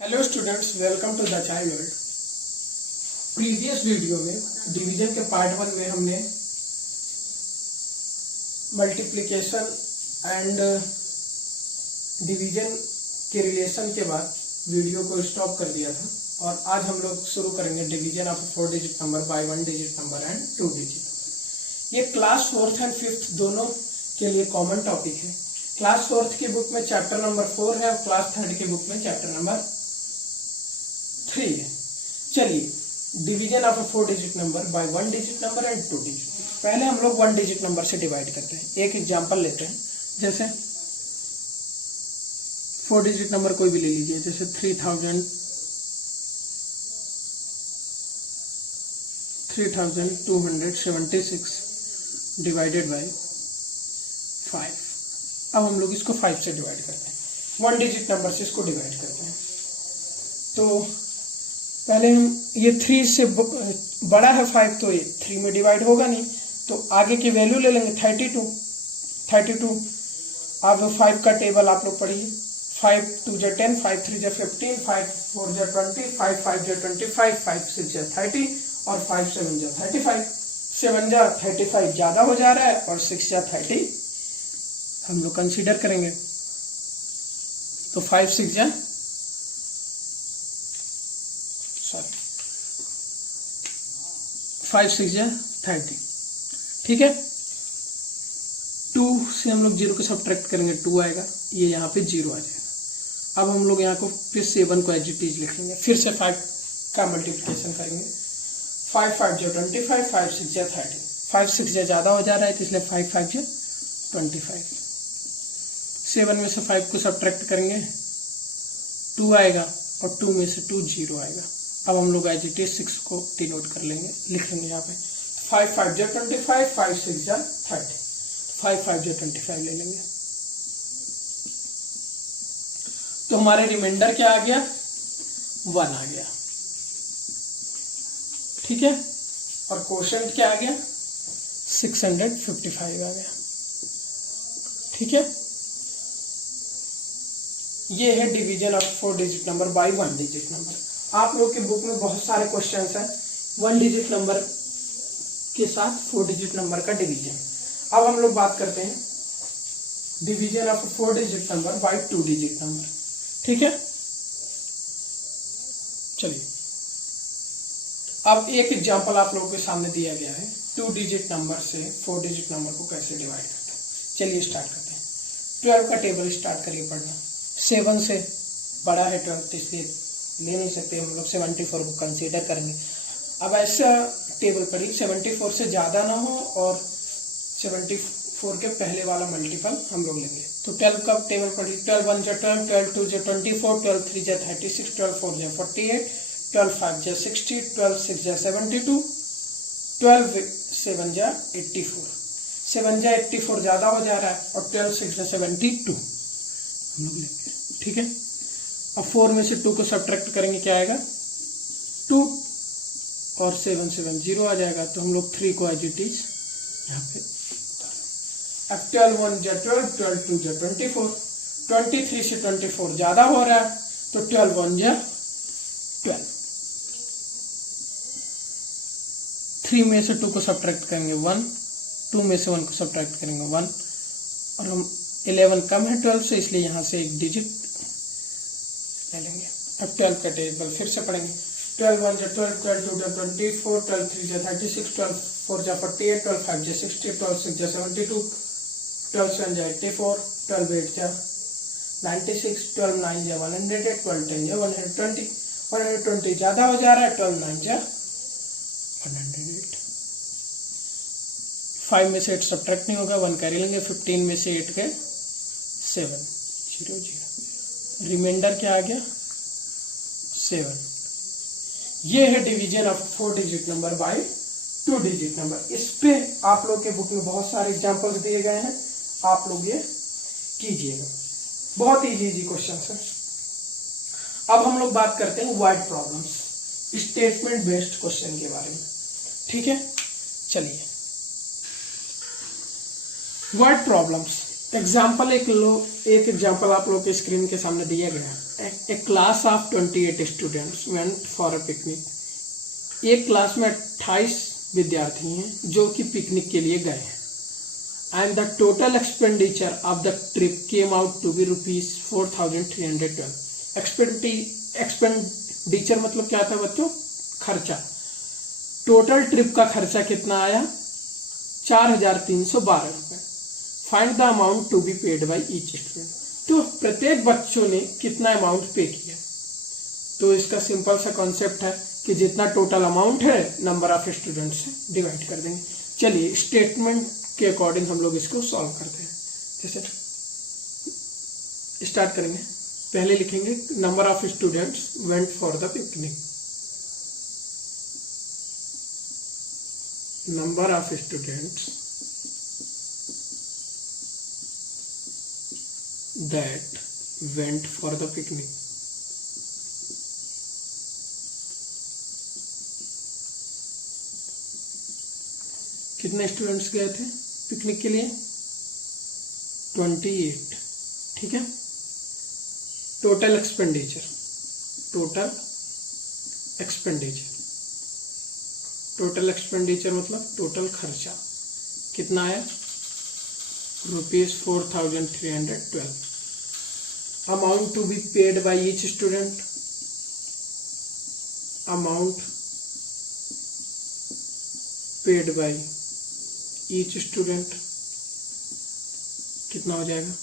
Hello students, welcome to the child world. Previous video में division के part 1 में हमने मल्टीप्लिकेशन एंड डिवीजन के रिलेशन के बाद वीडियो को स्टॉप कर दिया था और आज हम लोग शुरू करेंगे division of 4 digit number by 1 digit number and 2 digit number. ये क्लास 4th एंड 5th दोनों के लिए कॉमन टॉपिक है। क्लास 4th की बुक में चैप्टर नंबर 4 है और क्लास 3rd की बुक में चैप्टर नंबर 3 है। चलिए, division of 4 digit number by 1 digit number and 2 digit. पहले हम लोग 1 डिजिट नंबर से डिवाइड करते हैं। एक एग्जांपल लेते हैं, जैसे 4 डिजिट नंबर कोई भी ले लीजिए, जैसे 3276 डिवाइडेड बाय 5। अब हम लोग इसको 5 से डिवाइड करते हैं। 1 डिजिट नंबर से इसको डिवाइड करते हैं। तो पहले हम ये 3 से बड़ा है 5, तो ये 3 में डिवाइड होगा नहीं, तो आगे की वैल्यू ले लेंगे 32। अब 5 का टेबल आप लोग पढ़िए। 5 2 जा 10, 5 3 जा 15, 5 4 जा 20, 5 5 जा 25, 5 6 जा 30 और 5 7 जा 35। 7 जा 35 ज्यादा हो जा रहा है और 6 जा 30 हम लोग कंसीडर करेंगे। तो 5 6 जा 30, ठीक है। 2 से हम लोग 0 को सब्ट्रैक्ट करेंगे, 2 आएगा, ये यहाँ पे 0 आ जाएगा। अब हम लोग यहाँ को फिर 7 को एज इट इज लिखेंगे, फिर से 5 का मल्टीप्लिकेशन करेंगे। 5 5 जा 25, 5 6 जा 30। 5 6 जा ज़्यादा हो जा रहा है, तो इसलिए 5 5 जा 25। 7 में से 5 को सब्ट्रैक्ट करेंगे, 2 आएगा और 2 में से 2 0 आएगा। अब हम लोग एज इट इज 6 को डिनोट कर लेंगे, लिख लेंगे यहाँ पे। 5 5 जा 25, 5 6 जा 30, 5 5 जा 25 ले लेंगे। तो हमारे रिमाइंडर क्या आ गया? 1 आ गया, ठीक है। और क्वोशंट क्या आ गया? 655 आ गया, ठीक है। ये है division of 4 digit number by 1 digit number. आप लोग के बुक में बहुत सारे क्वेश्चंस हैं 1 डिजिट नंबर के साथ 4 डिजिट नंबर का डिवीजन। अब हम लोग बात करते हैं division of 4 digit number by 2 digit number, ठीक है। चलिए, अब एक एग्जांपल आप लोगों के सामने दिया गया है 2 डिजिट नंबर से 4 डिजिट नंबर को कैसे डिवाइड करते हैं। चलिए स्टार्ट करते हैं। 12 का टेबल स्टार्ट करिए पढ़ना। 7 से बड़ा है 12, तो इसलिए ले नहीं सकते, हम लोग 74 को कंसीडर करेंगे। अब ऐसा टेबल पढ़िए 74 से ज़्यादा ना हो और 74 के पहले वाला मल्टीपल हम लोग लेंगे। तो 12 का टेबल पढ़िए। 12 1 जा 12, 12 2 जा 24, 12 3 जा 36, 12 4 जा 48, 12 5 जा 60, 12 6 जा 72, 12 7 जा 84। 7 जा 84 ज़्यादा हो जा रहा है और 12 6 जा 72 हम लोग लेंगे, ठीक है। अब 4 में से 2 को सब्ट्रैक्ट करेंगे, क्या आएगा? 2 और 7 7 0 आ जाएगा। तो हम लोग 3 को एज इट इज यहाँ पे। अब 12 1 जा 12, 12 2 जा 24, 23 से 24 ज़्यादा हो रहा है, तो 12 1 जा 12। 3 में से 2 को सब्ट्रैक्ट करेंगे 1, 2 में से 1 को सब्ट्रैक्ट करेंगे 1, और हम 11 कम है 12 से, इसलिए यहाँ से एक डिजिट ले लेंगे। अब 12 का टेबल फिर से पढ़ेंगे। 12 1 जा 12, 12 2 जा 24, 12 3 जा 36, 12 4 जा 48, 12 5 जा 60, 12 6 जा 72, 12 7 जा 84, 12 8 जा 96, 12 9 जा 108, 12 10 जा 120, 120 ज़्यादा हो जा रहा है, 12 9 जा 108। 5 में से 8 सब्ट्रैक्ट नहीं होगा, 1 कैरी लेंगे। 15 में से 8 गए 7 0 0। रिमाइंडर क्या आ गया? 7। ये है division of 4 digit number by 2 digit number. इस पे आप लोग के बुक में बहुत सारे एग्जांपल्स दिए गए हैं, आप लोग ये कीजिएगा। बहुत इजी क्वेश्चन है। अब हम लोग बात करते हैं word problems, statement based question के बारे में, ठीक है। चलिए, वर्ड प्रॉब्लम्स। एग्जाम्पल एक एग्जाम्पल आप लोग के स्क्रीन के सामने दिया गया है। A class of 28 students went for a picnic. एक क्लास में 28 विद्यार्थी हैं जो कि पिकनिक के लिए गए हैं। And the total expenditure of the trip came out to be ₹4,312। Expenditure मतलब क्या था बच्चों? खर्चा। टोटल ट्रिप का खर्चा कितना आया? 4,312 रुपए। Find the amount to be paid by each student. तो प्रत्येक बच्चों ने कितना अमाउंट पे किया? तो इसका सिंपल सा कॉन्सेप्ट है कि जितना टोटल अमाउंट है नंबर ऑफ स्टूडेंट से डिवाइड कर देंगे। चलिए स्टेटमेंट के अकॉर्डिंग हम लोग इसको सॉल्व करते हैं। जैसे स्टार्ट करेंगे, पहले लिखेंगे number of students went for the picnic. Number of students that went for the picnic। कितने स्टूडेंट्स गए थे पिकनिक के लिए? 28। ठीक है। टोटल एक्सपेंडिचर मतलब टोटल खर्चा कितना आया? ₹4,312। Amount to be paid by each student, amount paid by each student कितना हो जाएगा?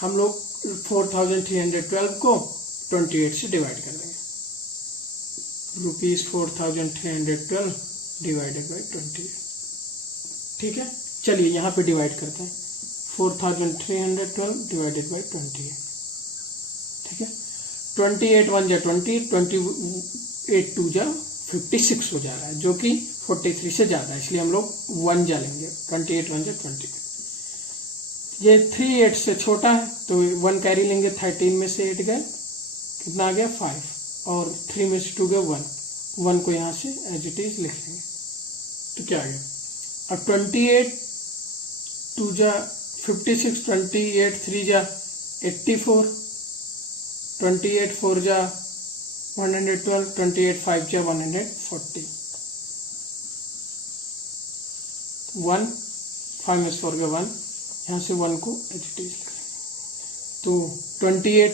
हम लोग 4,312 को 28 से डिवाइड कर देंगे। ₹4,312 डिवाइडेड बाई 28। ठीक है। चलिए यहाँ पे डिवाइड करते हैं। 4,312 डिवाइडेड बाई 28। ठीक है। 28 1 जा 20, 28 2 जा 56 हो जा रहा है, जो कि 43 से ज्यादा है, इसलिए हम लोग 1 जा लेंगे। 28 1 जा 20। ये 3 8 से छोटा है तो 1 कैरी लेंगे। 13 में से 8 गए, कितना आ गया? 5। और 3 में से 2 गए 1। 1 को यहाँ से एज इट इज लिख लेंगे। तो क्या आ गया? अब 28 2 जा 56, 28 3 जा 84, 28 4 जा 112, 28 5 जा 140। 1 5 में से 4 गया 1, यहाँ से 1 को एच टी लिख लेंगे। तो 28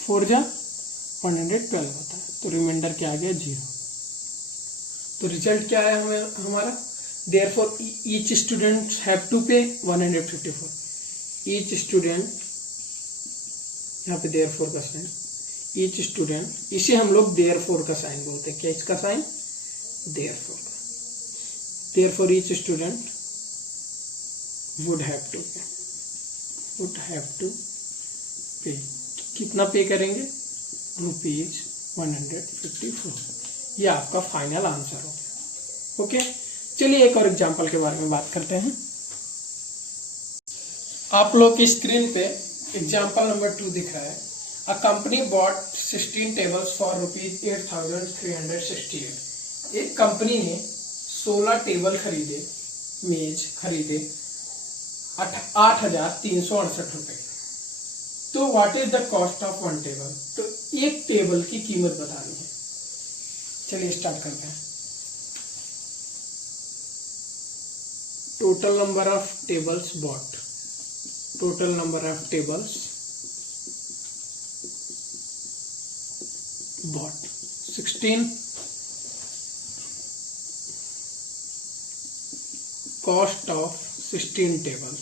4 जा 112 होता है। तो रिमाइंडर क्या आ गया? 0। तो रिजल्ट क्या है हमारा? Therefore, each student have to pay 154. Each student, यहाँ पे therefore का साइन, each student, इसे हम लोग therefore का साइन बोलते हैं। क्या इसका साइन? therefore का। Therefore, each student would have to pay। कितना पे करेंगे? ₹154। ये आपका फाइनल आंसर हो गया। ओके। चलिए एक और एग्जाम्पल के बारे में बात करते हैं। आप लोग की स्क्रीन पे एग्जाम्पल नंबर 2 दिख रहा है। A company bought 16 tables for ₹8,368। एक कंपनी ने 16 टेबल खरीदे, मेज खरीदे 8,368 रुपए। तो what is the cost of 1 table? तो एक टेबल की कीमत बतानी है। चलिए स्टार्ट करते हैं। Total number of tables bought, total number of tables bought 16, cost of 16 tables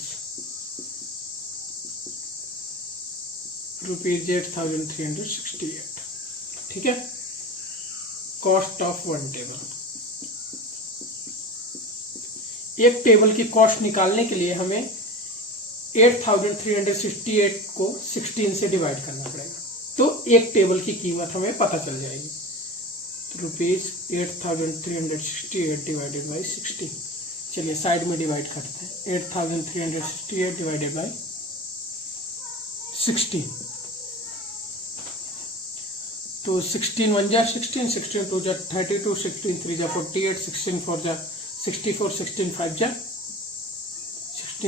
₹8,368। ठीक है। कॉस्ट ऑफ 1 टेबल, एक टेबल की कॉस्ट निकालने के लिए हमें 8,368 को 16 से डिवाइड करना पड़ेगा, तो एक टेबल की कीमत हमें पता चल जाएगी। तो ₹8,368 डिवाइडेड बाई 16। चलिए साइड में डिवाइड करते हैं। 8,368 डिवाइडेड बाई 16। तो 16 1 जा 16, 16 2 जा 32, 16 3 जा 48, 16 4 जा 64, 16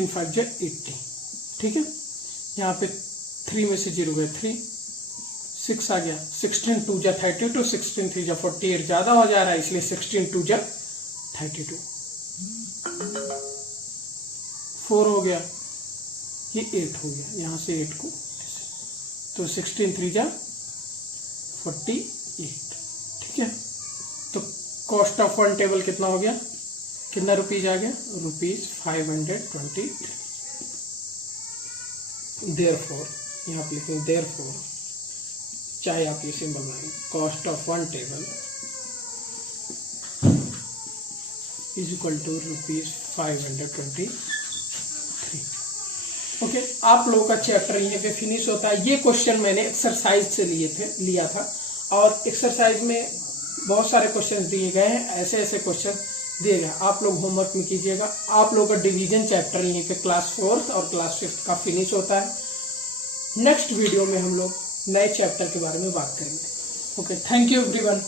5 जा 80। ठीक है, यहाँ पे 3 में से 0 गए 3, 6 आ गया, 16 2 जा 32, 16 3 जा 48 ज़्यादा हो जा रहा है, इसलिए 16 2 जा 32, 4 हो गया, ये 8 हो गया, यहाँ से 8 को तो 16 3 जा 48, ठीक है। तो कॉस्ट ऑफ फंड टेबल कितना हो गया, कितना रुपीज आ गया, ₹523। देयरफॉर यहाँ पे लिखेंगे देयरफॉर, चाहे आप ये सिंबल बनाएं, cost of one table is equal to ₹523। Okay, आप लोगों का चैप्टर यहीं पे फिनिश होता है। ये क्वेश्चन मैंने एक्सरसाइज से लिया था, और एक्सरसाइज में बहुत सारे क्वेश्चन दिए गए हैं, ऐसे ऐसे क्वेश्चन दिए गए, आप लोग होमवर्क में कीजिएगा। आप लोगों का डिवीजन चैप्टर यहीं पे क्लास 4th और क्लास 5th का फिनिश होता है। नेक्स्ट वीडियो में हम लोग नए चैप्टर के बारे में बात करेंगे। Okay, thank you everyone.